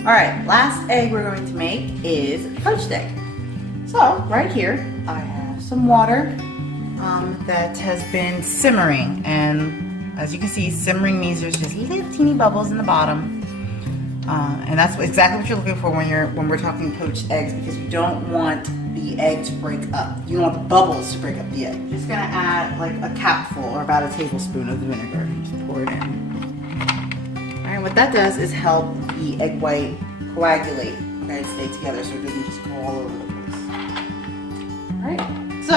Alright, last egg we're going to make is poached egg. So, right here, I have some water that has been simmering. And as you can see, simmering means there's just little teeny bubbles in the bottom. And that's exactly what you're looking for when we're talking poached eggs, because you don't want the egg to break up. You don't want the bubbles to break up the egg. I'm just gonna add like a capful or about a tablespoon of the vinegar. Just pour it in. Alright, what that does is help the egg white coagulate, okay, stay together so it doesn't just go all over the place. Alright, so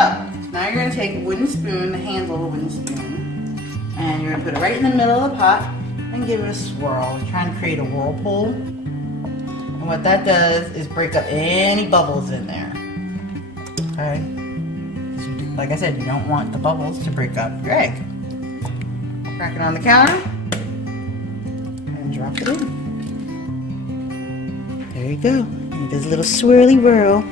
now you're gonna take a wooden spoon, the handle of a wooden spoon, and you're gonna put it right in the middle of the pot and give it a swirl. You're trying to create a whirlpool. And what that does is break up any bubbles in there. Okay? Like I said, you don't want the bubbles to break up your egg. Crack it on the counter and drop it in. There you go. It does a little swirly whirl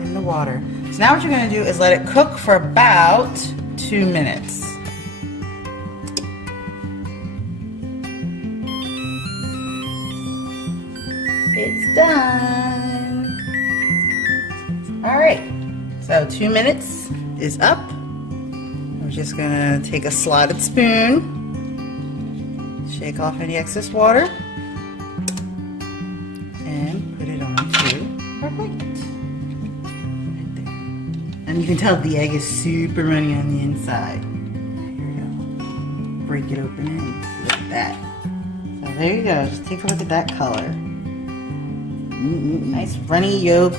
in the water. So now what you're going to do is let it cook for about 2 minutes. It's done. Alright, so 2 minutes is up. We're just gonna take a slotted spoon, shake off any excess water, and put it onto our plate. Right there. And you can tell the egg is super runny on the inside. Here we go. Break it open and look at that. So there you go, just take a look at that color. Nice runny yolk,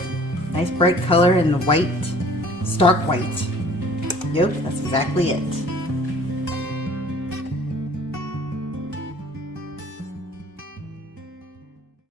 nice bright color in the white, stark white yolk. That's exactly it.